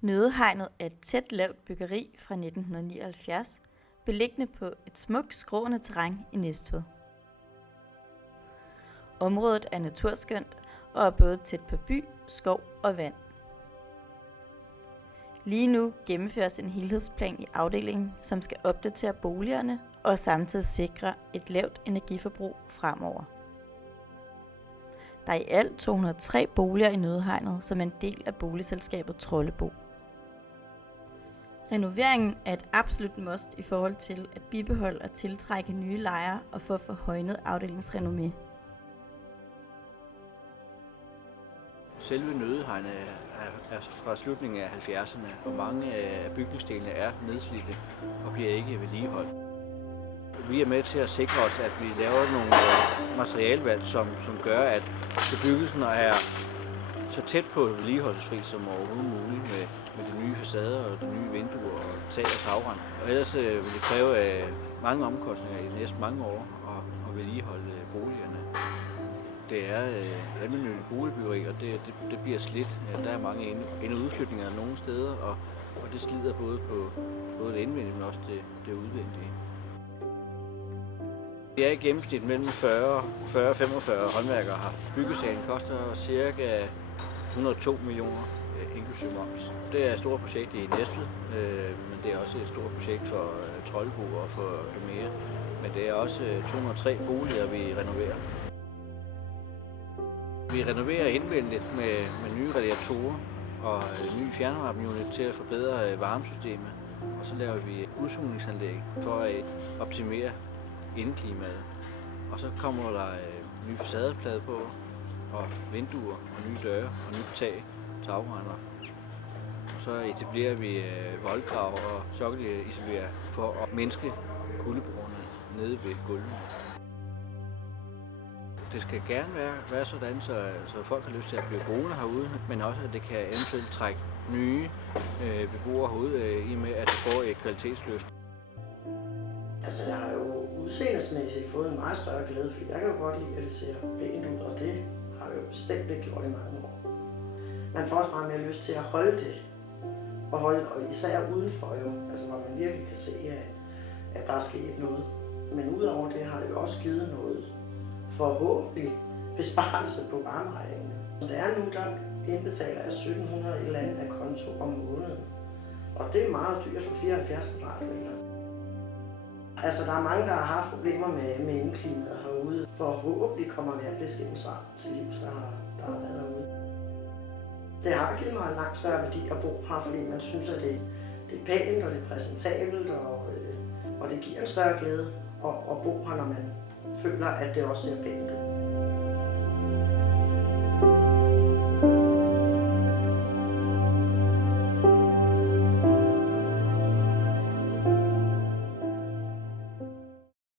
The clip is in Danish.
Nøddehegnet er et tæt lavt byggeri fra 1979, beliggende på et smukt skrånende terræn i Næstved. Området er naturskønt og er både tæt på by, skov og vand. Lige nu gennemføres en helhedsplan i afdelingen, som skal opdatere boligerne og samtidig sikre et lavt energiforbrug fremover. Der er i alt 203 boliger i Nøddehegnet, som er en del af boligselskabet Troldebo. Renoveringen er et absolut must i forhold til at bibeholde og tiltrække nye lejere og få forhøjnet afdelingsrenommé. Selve Nøddehegnet er fra slutningen af 70'erne, og mange af bygningsdelene er nedslidte og bliver ikke vedligeholdt. Vi er med til at sikre os, at vi laver nogle materialevalg, som gør, at bebyggelsen er så tæt på vedligeholdelsesfri som overhovedet muligt med de nye facader og de nye vinduer og tag og tagrand. Og ellers vil det kræve mange omkostninger i de næste mange år at vedligeholde boligerne. Det er almennyttigt boligbyggeri, og det bliver slidt. Der er mange ind- og udflytninger nogle steder, og det slider både det indvendige, men også det udvendige. Det er i gennemsnit mellem 40 og 45 håndværkere her. Byggesagen koster ca. 102 millioner inklusive moms. Det er et stort projekt i Næstved, men det er også et stort projekt for Troldebo og for mere. Men det er også 203 boliger, vi renoverer. Vi renoverer indvendigt med nye radiatorer og nye fjernvarmeunit til at forbedre varmesystemet. Og så laver vi udsugningsanlæg for at optimere indeklimaet. Og så kommer der nye facadeplade på, og vinduer og nye døre og nye tag, tagrender. Og så etablerer vi voldgrav og sokkelisolering for at mindske kuldebrugerne nede ved gulvene. Det skal gerne være sådan, så folk har lyst til at blive boende herude, men også at det kan eventuelt trække nye beboere herude i med, at det får et kvalitetsløft. Altså, jeg har jo udseendesmæssigt fået en meget større glæde, fordi jeg kan jo godt lide, at det ser pænt ud, og det har jeg jo bestemt ikke gjort i mange år. Man får også meget mere lyst til at holde det, og især udenfor jo, altså hvor man virkelig kan se, at der er sket noget. Men udover det har det jo også givet noget forhåbentlig besparelse på varmeregningen. Det er nu, der indbetaler jeg 1.700 et eller andet af konto om måneden, og det er meget dyrt for 74 kvadratmeter. Altså, der er mange, der har haft problemer med indeklimaet herude. Forhåbentlig kommer værklæsgennemsvar til livs, der har været herude. Det har givet mig en langt større værdi at bo her, fordi man synes, at det er pænt og det er præsentabelt, og det giver en større glæde at bo her, når man føler, at det også ser pænt ud.